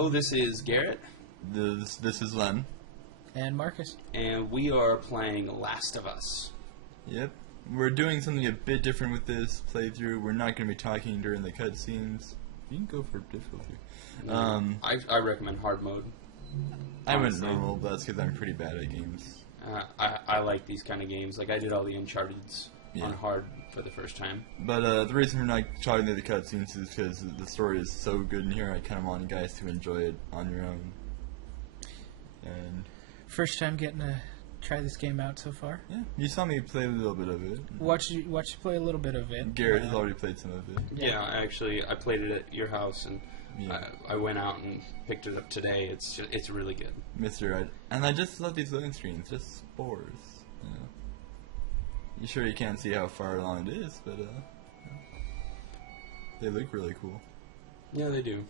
Oh, this is Garrett, This is Len. And Marcus. and we are playing Last of Us. Yep. We're doing something a bit different with this playthrough. We're not going to be talking during the cutscenes. You can go for difficulty. I recommend hard mode. I went honestly. normal, but that's because I'm pretty bad at games. I like these kind of games. Like, I did all the Uncharted's on hard for the first time. But the reason we're not talking through the cutscenes is because the story is so good in here. I kind of want you guys to enjoy it on your own. And First time getting to try this game out so far. yeah, you saw me play a little bit of it. Watch you play a little bit of it. Garrett has already played some of it. Yeah, I played it at your house, and Yeah. I went out and picked it up today. It's really good. And I just love these loading screens, just spores. You know. You sure you can't see how far along it is, but they look really cool. Yeah, they do.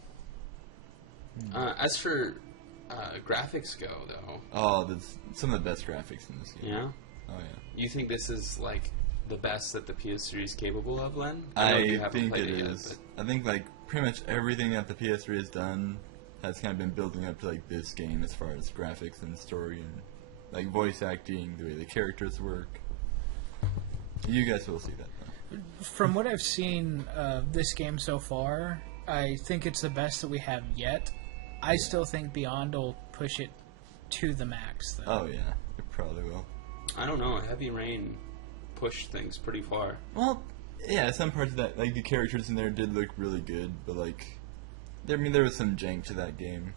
As for graphics go, though, Oh, that's some of the best graphics in this game. yeah, Oh yeah. you think this is like the best that the PS3 is capable of, Len? know you I haven't think played it yet, is. I think like pretty much everything that the PS3 has done has kind of been building up to like this game as far as graphics and story and like voice acting, the way the characters work. You guys will see that though. From what I've seen of this game so far, I think it's the best that we have yet. I still think Beyond will push it to the max, though. Oh yeah, it probably will. I don't know. Heavy Rain pushed things pretty far. Well, yeah, some parts of that, like the characters in there did look really good, but like, there was some jank to that game.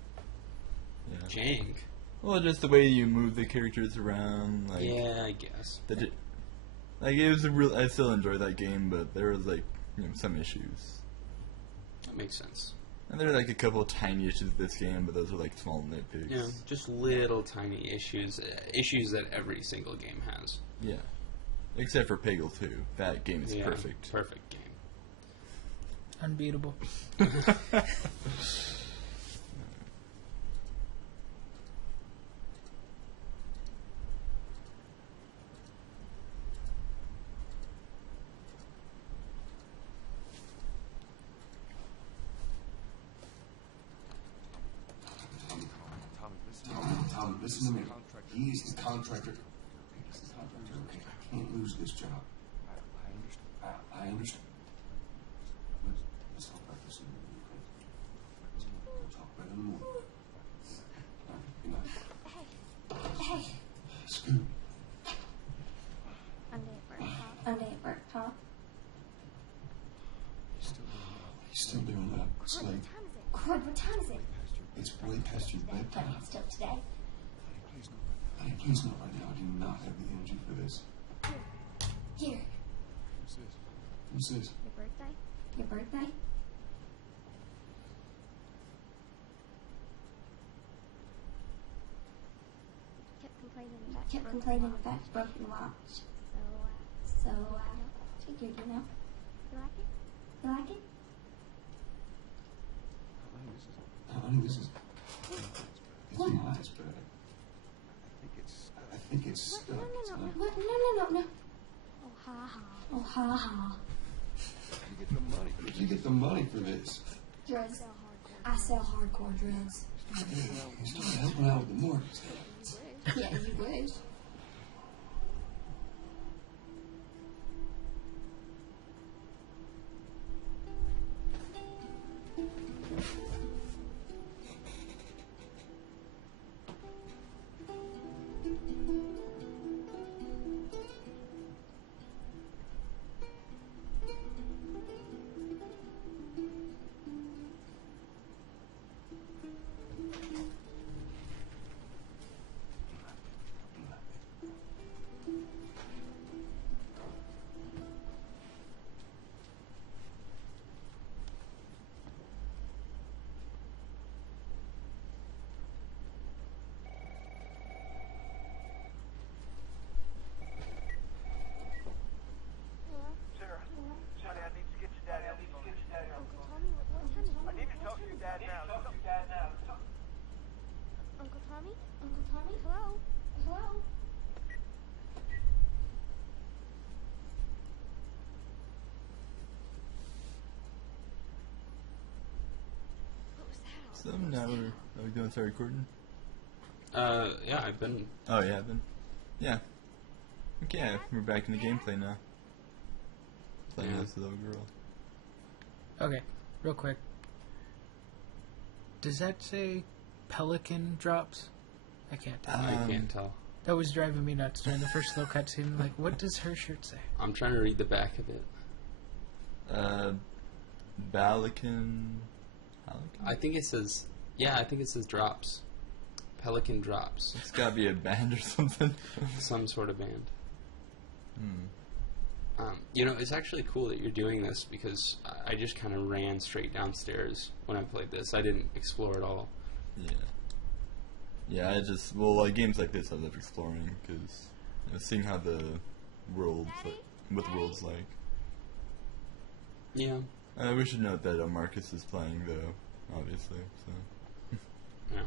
Yeah. Jank. Well, just the way you move the characters around, like. Yeah, I guess. Like it was a real. I still enjoy that game, but there was like some issues. That makes sense. And there are like a couple of tiny issues with this game, but those are like small nitpicks. Yeah, just little tiny issues. Issues that every single game has. Yeah. Except for Peggle 2. That game is Yeah, perfect. Perfect game. Unbeatable. Tom, listen to me. He's the contractor. He's the contractor, okay? I can't lose this job. I understand. Let's talk about this in the morning, okay? We'll talk about it in the morning. All right, good night. Hey, Scoot. I'm day at work, huh? He's still doing that. It's late. Cord, what time is it? It's way past your But bedtime. it's still today. Honey, please not right now. I do not have the energy for this. Here, Who's this? your birthday? Your birthday? Kept complaining about your broken watch. So, figured, you know. You like it? You like it? Honey, this is. It's nice, but I think it's stuck. What? No. Oh, ha ha. Oh, ha ha. Where'd you get the money for this? Drugs. I sell hardcore drugs. You started helping out with the mortgage. Yeah, you wish. Awesome. Now are we going to start recording? Yeah, I've been. Oh, yeah, then. Yeah. Okay, we're back in the gameplay now. Playing as the little girl. Okay, real quick. Does that say pelican drops? I can't tell. I can't tell. That was driving me nuts during the first little cutscene. Like, what does her shirt say? I'm trying to read the back of it. Balican. I think it says. Yeah, I think it says drops. Pelican drops. It's gotta be a band or something. Some sort of band. You know, it's actually cool that you're doing this because I just kind of ran straight downstairs when I played this. I didn't explore at all. Yeah. Yeah, like games like this I love exploring because seeing how the world, what the world's like. Yeah. We should note that Marcus is playing though, obviously. So. Yeah.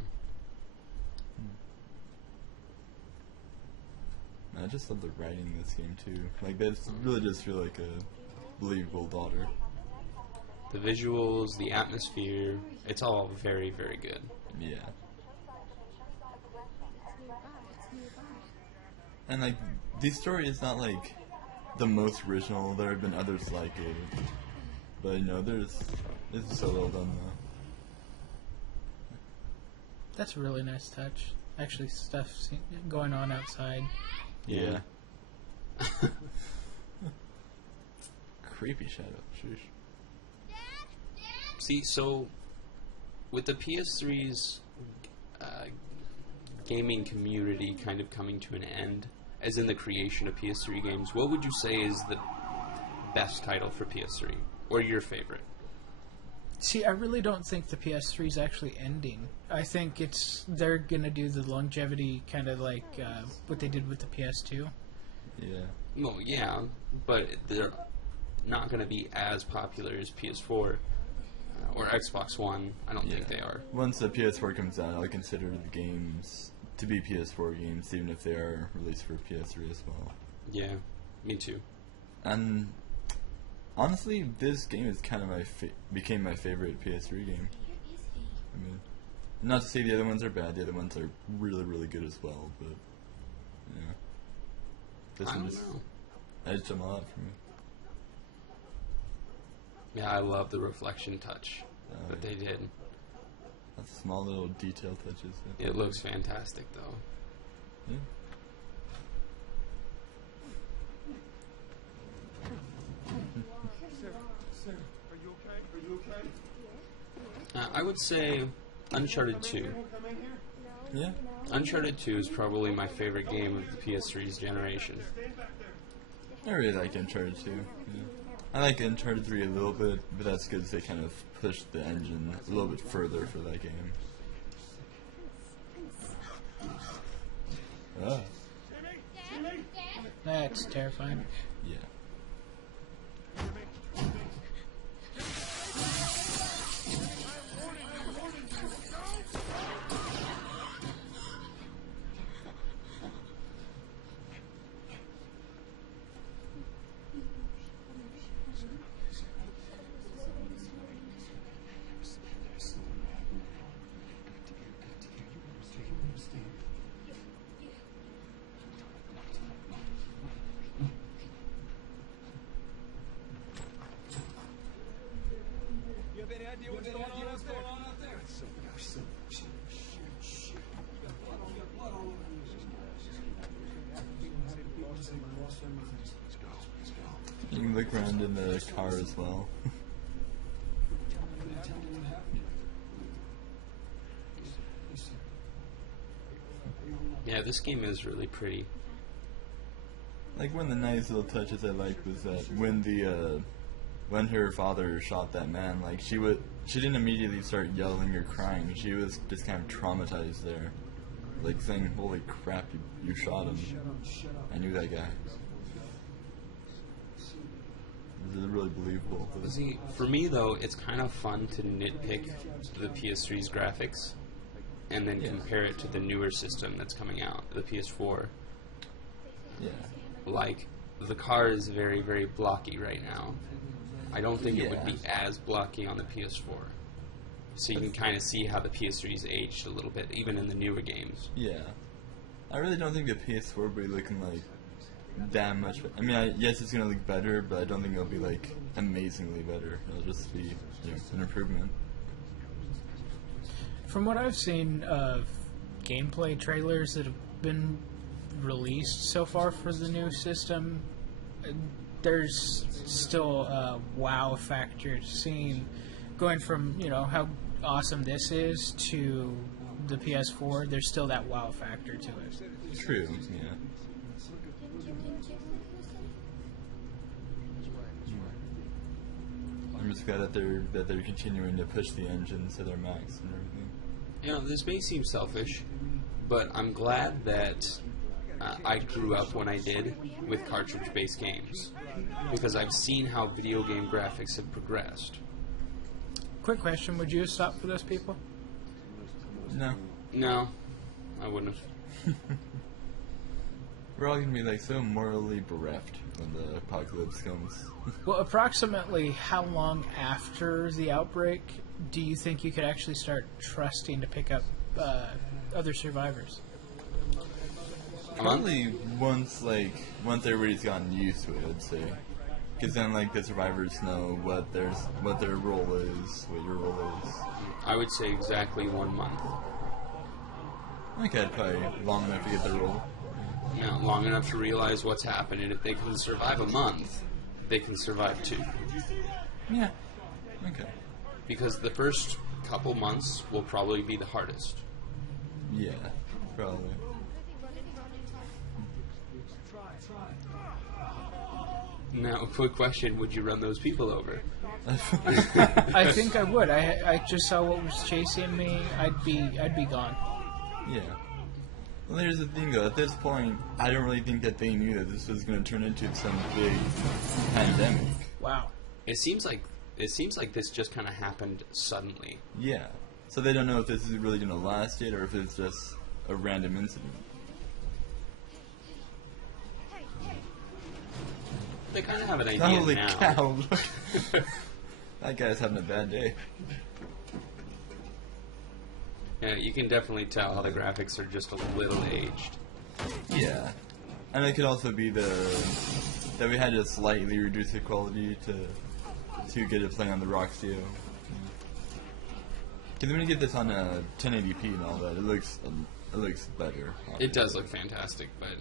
I just love the writing in this game too. Like they really just feel like a believable daughter. The visuals, the atmosphere, it's all very, very good. Yeah. And like the story is not like the most original. There have been others like it, but it's so well done though. That's a really nice touch. Actually, stuff going on outside. Yeah. Creepy shadow. Sheesh. See, so with the PS3's gaming community kind of coming to an end, as in the creation of PS3 games, what would you say is the best title for PS3, or your favorite? See, I really don't think the PS3 is actually ending. I think they're gonna do the longevity kind of like what they did with the PS2. Yeah. Well, yeah, but they're not going to be as popular as PS4 or Xbox One. I don't think they are. Once the PS4 comes out, I'll consider the games to be PS4 games, even if they are released for PS3 as well. Yeah, me too. And honestly, this game is kind of became my favorite PS3 game. I mean, not to say the other ones are bad. The other ones are really, really good as well. But yeah, this one just edged them a lot for me. Yeah, I love the reflection touch that they did. That's small little detail touches. It looks fantastic, though. Yeah. Sir, are you okay? Are you okay? I would say Uncharted 2. Yeah. Uncharted 2 is probably my favorite game of the PS3's generation. I really like Uncharted 2. Yeah. I like Uncharted 3 a little bit, but that's because they kind of pushed the engine a little bit further for that game. Ah. That's terrifying. Yeah. You can look around in the car as well. Yeah, this game is really pretty. Like one of the nice little touches I liked was that when her father shot that man, like she didn't immediately start yelling or crying. She was just kind of traumatized there, like saying, "Holy crap, you shot him! I knew that guy." It was really believable. See, for me though, it's kind of fun to nitpick the PS3's graphics and then compare it to the newer system that's coming out, the PS4. Yeah. Like, the car is very, very blocky right now. I don't think it would be as blocky on the PS4. So you can kind of see how the PS3's aged a little bit, even in the newer games. Yeah. I really don't think the PS4 will be looking like that much. I mean, yes, it's gonna look better, but I don't think it'll be like amazingly better. It'll just be an improvement. From what I've seen of gameplay trailers that have been released so far for the new system, there's still a wow factor. Seeing going from how awesome this is to the PS4, there's still that wow factor to it. True. Yeah. I'm just glad that they're continuing to push the engines to their max and everything. This may seem selfish, but I'm glad that I grew up when I did with cartridge-based games, because I've seen how video game graphics have progressed. Quick question, would you have stopped for those people? No, I wouldn't have. We're all gonna be like so morally bereft when the apocalypse comes. Well, approximately how long after the outbreak do you think you could actually start trusting to pick up other survivors? Probably once everybody's gotten used to it, I'd say. Because then the survivors know what their role is, what your role is. I would say exactly 1 month. Okay, probably long enough to get their role. Long enough to realize what's happening. If they can survive a month, they can survive 2. Yeah. Okay. Because the first couple months will probably be the hardest. Yeah, probably. Now, quick question, would you run those people over? I think I would. I just saw what was chasing me. I'd be gone. Yeah. Well, here's the thing, though. At this point, I don't really think that they knew that this was going to turn into some big pandemic. Wow. It seems like this just kind of happened suddenly. Yeah. So they don't know if this is really going to last yet, or if it's just a random incident. They kind of have an idea Holy now. cow! That guy's having a bad day. Yeah, you can definitely tell how the graphics are just a little aged. Yeah. And it could also be that we had to slightly reduce the quality to get it playing on the Roxio. Because when you get this on a 1080p and all that, it looks better. It does look fantastic, but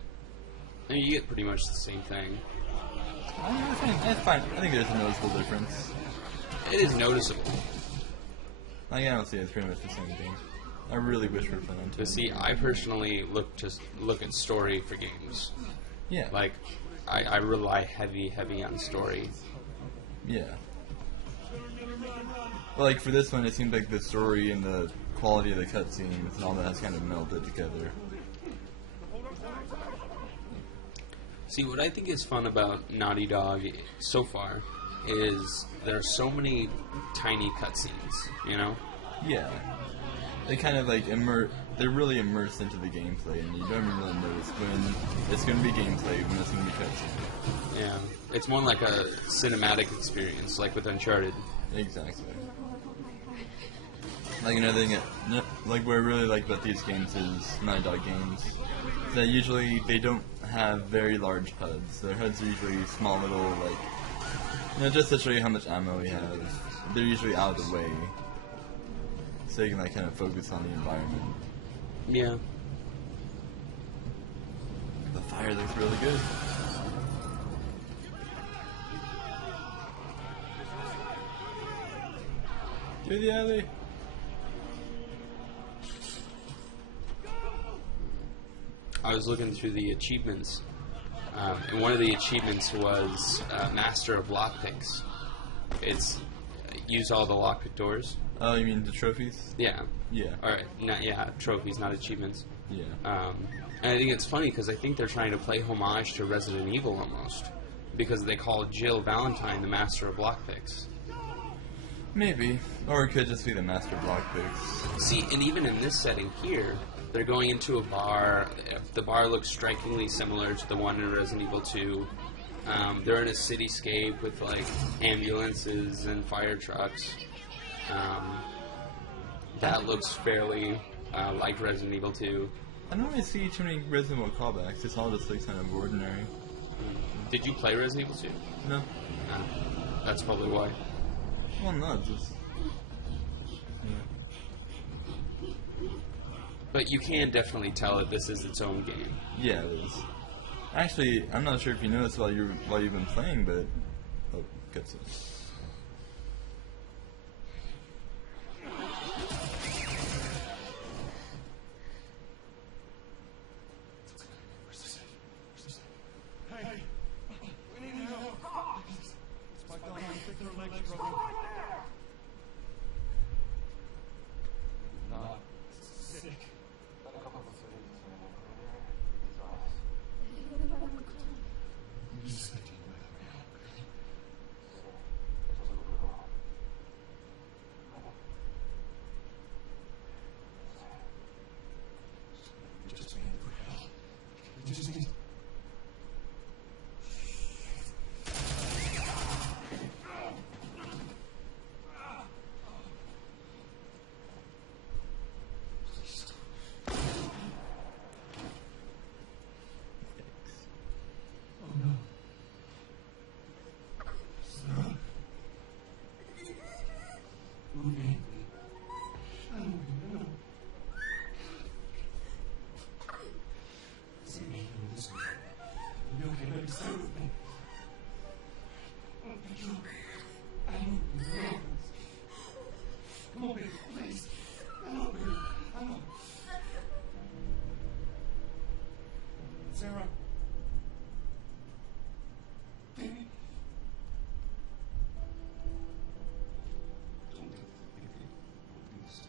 I mean, you get pretty much the same thing. That's fine. I think there's a noticeable difference. It is noticeable. I don't see it. It's pretty much the same thing. I really wish we were playing on 1080p. But see, I personally look at story for games. Yeah. I rely heavy on story. Yeah. Well, for this one, it seems like the story and the quality of the cutscenes and all that has kind of melded together. See, what I think is fun about Naughty Dog so far is there are so many tiny cutscenes, Yeah. They kind of they're really immersed into the gameplay, and you don't even really notice when it's going to be gameplay, when it's going to be cutscene. Yeah. It's more like a cinematic experience, like with Uncharted. Exactly. Another thing what I really like about these games is Naughty Dog games, is that usually they don't have very large HUDs. Their HUDs are usually small little, just to show you how much ammo we have. They're usually out of the way, so you can kind of focus on the environment. Yeah. The fire looks really good. To the alley. I was looking through the achievements, and one of the achievements was Master of Lockpicks. It's use all the lockpick doors. Oh, you mean the trophies? Yeah. Yeah. Alright, trophies, not achievements. Yeah. And I think it's funny because I think they're trying to play homage to Resident Evil almost, because they call Jill Valentine the Master of Lockpicks. Maybe. Or it could just be the Master of Lockpicks. See, and even in this setting here, they're going into a bar. The bar looks strikingly similar to the one in Resident Evil 2. They're in a cityscape with ambulances and fire trucks. That looks fairly like Resident Evil 2. I don't really see too many Resident Evil callbacks. It's all just like kind of ordinary. Did you play Resident Evil 2? No. No. That's probably why. Well, no, it's just... Yeah. But you can definitely tell that this is its own game. Yeah, it is. Actually, I'm not sure if you noticed while you've been playing, but... Oh, gets it. Sarah. Baby. Don't do this.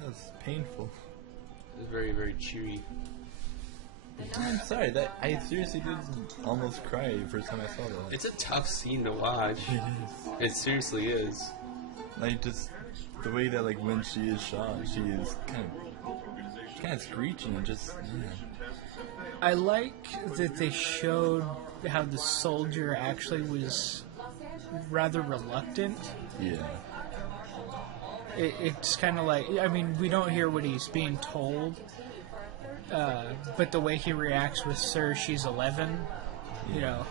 That was painful. It was very, very cheery. I'm sorry, that I seriously did almost cry the first time I saw that. It's a tough scene to watch. It is. It seriously is. Like, just the way that, like, when she is shot, she is kind of screeching and just, yeah. I like that they showed how the soldier actually was rather reluctant. Yeah. It's kind of like, I mean, we don't hear what he's being told, but the way he reacts with Sir, she's 11, you know,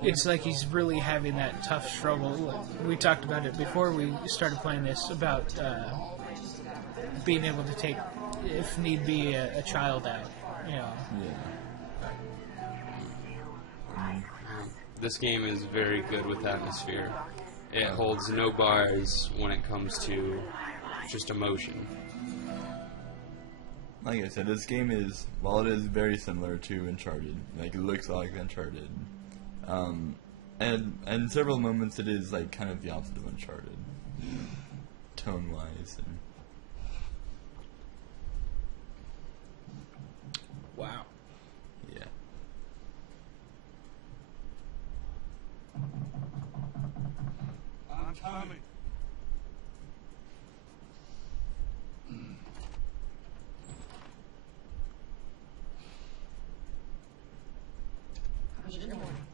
it's like he's really having that tough struggle. We talked about it before we started playing this, about being able to take, if need be, a child out, you know. Yeah. This game is very good with atmosphere. It holds no bars when it comes to just emotion. Like I said, this game is, while it is very similar to Uncharted, like, it looks like Uncharted, and in several moments it is, like, kind of the opposite of Uncharted, tone-wise. And Wow. yeah. I'm coming. How's your morning?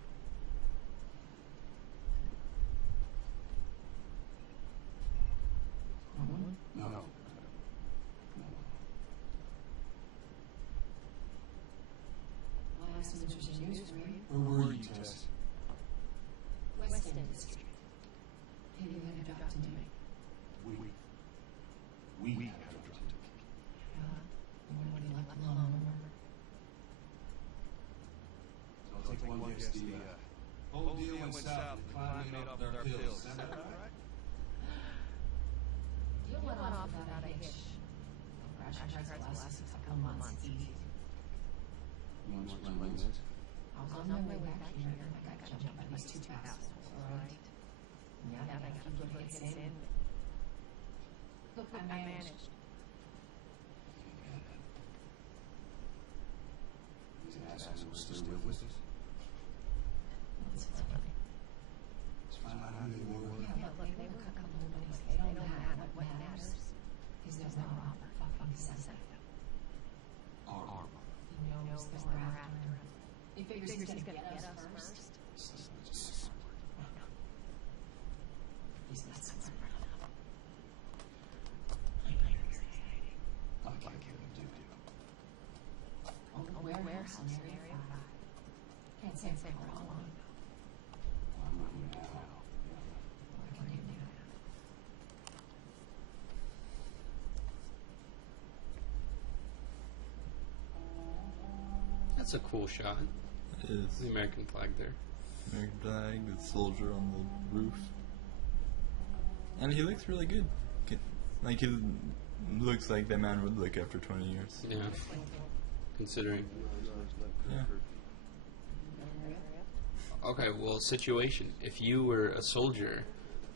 No. Well, I have some interesting news for you. Where were you, Tess? West End District. Have you had a drop into me? We have dropped it. Nobody left alone, remember? I'll take one guess. The whole deal went south. The client made off with our pills. Is that right? You went off without a hitch. Crash cards last a couple months, easy. You want to explain this? I was on my way back here, and I got jumped by these two assholes, alright? Yeah, I got a few hits in. Look, I managed. asshole still with us? It's funny. Let's find out who they were. Yeah, look, they were a couple of nobodies. They don't matter what matters is there's no armor fucking sense. Armor. He knows that we're after him. He figures he's gonna get us first. He's not smart enough. Like him, do. Oh, warehouse in Area 5. Can't say for how long. I'm running now. I can do that. That's a cool shot. It is The American flag there. American flag, the soldier on the roof. And he looks really good. Like, he looks like that man would look after 20 years. Yeah. Considering. Yeah. Okay, well, situation. If you were a soldier,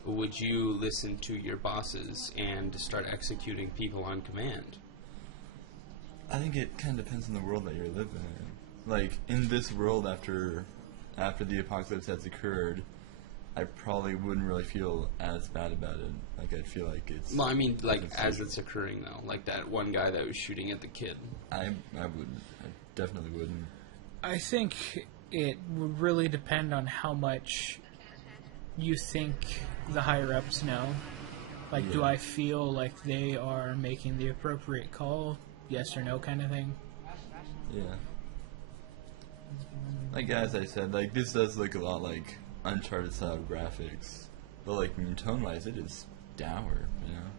would you listen to your bosses and start executing people on command? I think it kind of depends on the world that you're living in. Like, in this world, after the apocalypse has occurred, I probably wouldn't really feel as bad about it. Like, I'd feel like it's... Well, I mean, like, as it's occurring, though. Like that one guy that was shooting at the kid. I wouldn't. I definitely wouldn't. I think it would really depend on how much you think the higher-ups know. Like, do Yeah. I feel like they are making the appropriate call? Yes or no kind of thing? Yeah. Like, as I said, like, this does look a lot like Uncharted style graphics. But, like, I mean, tone-wise, it is dour, you know?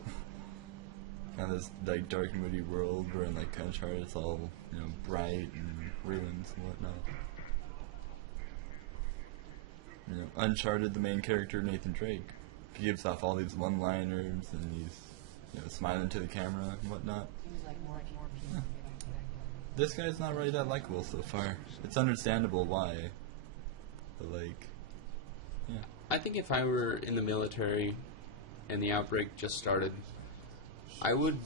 Kind of this, like, dark, moody world where in, like, Uncharted it's all, you know, bright and ruins and whatnot. You know, Uncharted, the main character, Nathan Drake, he gives off all these one-liners and he's, you know, smiling to the camera and whatnot. This guy's not really that likable so far. It's understandable why, but like, yeah. I think if I were in the military and the outbreak just started, I would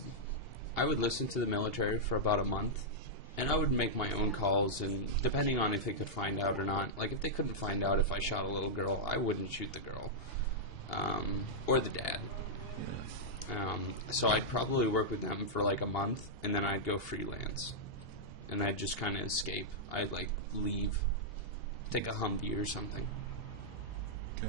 listen to the military for about a month, and I would make my own calls, and depending on if they could find out or not. Like, if they couldn't find out if I shot a little girl, I wouldn't shoot the girl. Or the dad. Yeah. So I'd probably work with them for like a month, and then I'd go freelance. And I'd just kind of escape. I'd, like, leave. Take a Humvee or something. Okay.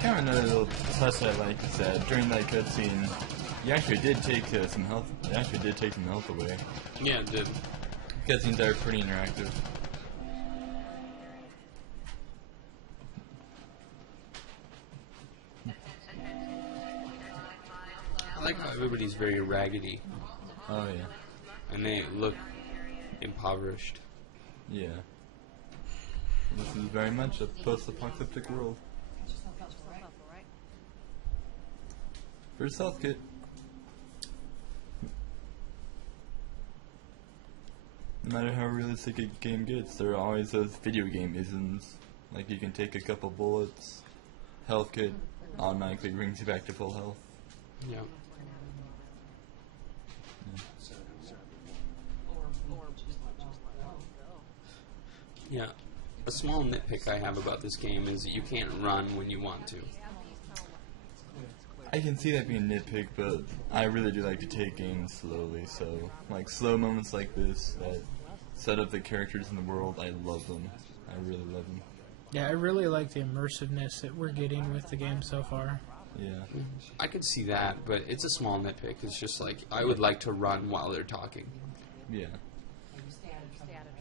Kind of another little touch I like is that during that cutscene, you actually did take some health. You actually did take some health away. Yeah, it did. Cutscenes are pretty interactive. I like how everybody's very raggedy, Oh yeah, and they look impoverished. yeah. This is very much a post-apocalyptic world. First health kit. No matter how realistic a game gets, there are always those video game isms. Like, you can take a couple bullets, health kit automatically brings you back to full health. Yeah. Yeah. A small nitpick I have about this game is that you can't run when you want to. I can see that being a nitpick, but I really do like to take games slowly, so, like, slow moments like this that set up the characters in the world, I love them. I really love them. Yeah, I really like the immersiveness that we're getting with the game so far. Yeah. I could see that, but it's a small nitpick. It's just like, I would like to run while they're talking. Yeah.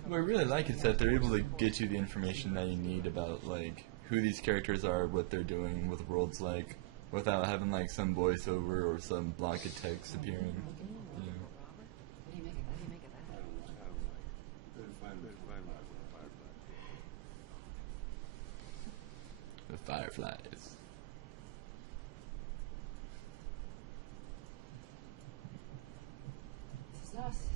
What I really like is that they're able to get you the information that you need about, like, who these characters are, what they're doing, what the world's like, without having, like, some voiceover or some block of text appearing. You know. The fireflies. This is us.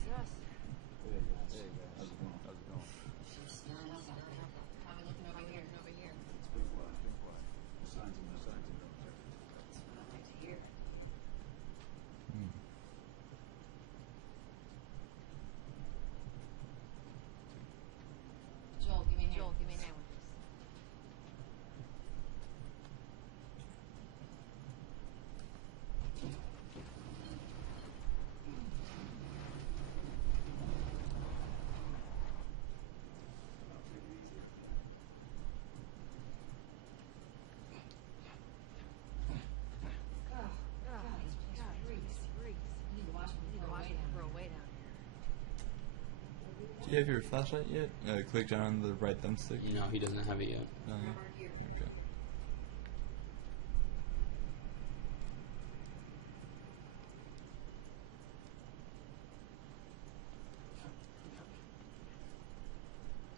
Do you have your flashlight yet? Click down on the right thumbstick. No, he doesn't have it yet. Okay.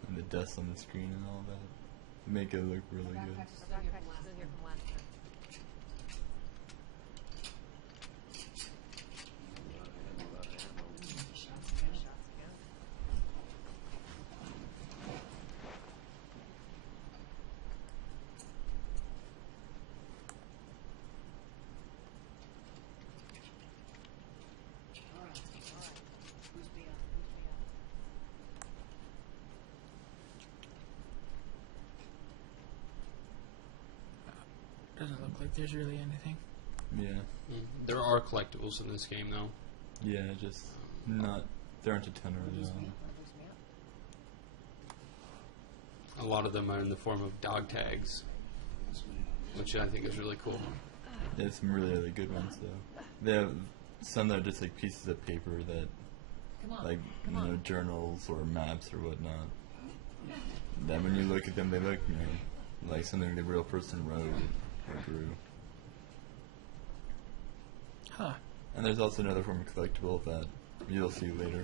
And the dust on the screen and all that make it look really good. Doesn't look like there's really anything. Yeah. There are collectibles in this game, though. Yeah, just not. There aren't a ton of them. A lot of them are in the form of dog tags, which I think is really cool. There's some really, really good ones, though. They have some that are just like pieces of paper that, like, you know, journals or maps or whatnot. Then when you look at them, they look, you know, like something the real person wrote or drew. Huh. And there's also another form of collectible that you'll see later.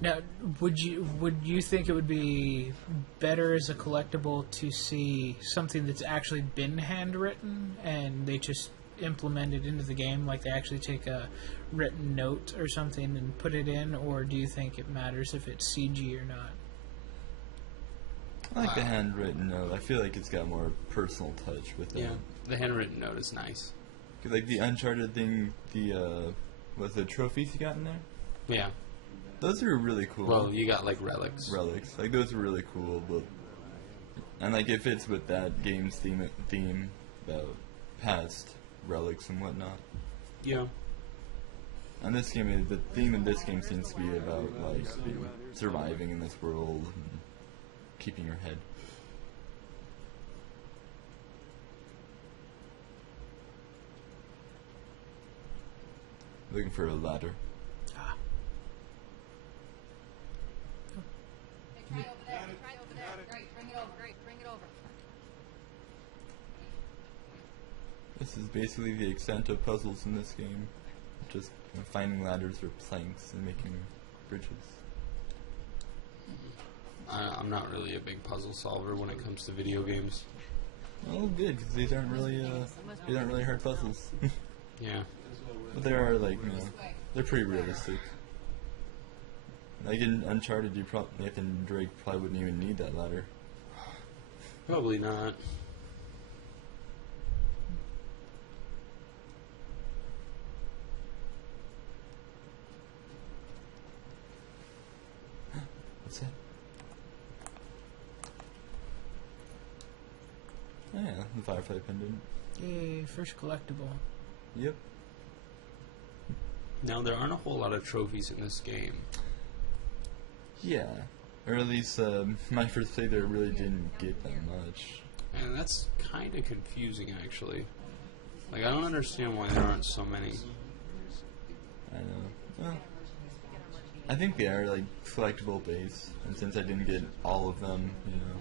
Now, would you think it would be better as a collectible to see something that's actually been handwritten and they just implement it into the game, like they actually take a written note or something and put it in, or do you think it matters if it's CG or not? I like the handwritten note. I feel like it's got more personal touch with it. Yeah, the handwritten note is nice. Like the Uncharted thing, was the trophies you got in there? Yeah. Those are really cool. Well, you got like relics. Relics. Like those are really cool, but and like it fits with that game's theme about past relics and whatnot. Yeah. And this game, the theme of this game seems to be about like surviving in this world and keeping your head. Looking for a ladder. Try over there. Great, bring it over. This is basically the extent of puzzles in this game. Just finding ladders or planks and making bridges. I'm not really a big puzzle solver when it comes to video games. Oh, good, because these aren't really hard puzzles. Yeah. But they are like, you know, they're pretty realistic. Like in Uncharted, Nathan and Drake probably wouldn't even need that ladder. Probably not. What's that? Oh, yeah, the Firefly pendant. Yay, first collectible. Yep. Now, there aren't a whole lot of trophies in this game. Yeah. Or at least my first playthrough really didn't get that much. And that's kind of confusing, actually. Like, I don't understand why there aren't so many. I know. Well, I think they are like collectible based, and since I didn't get all of them, you know.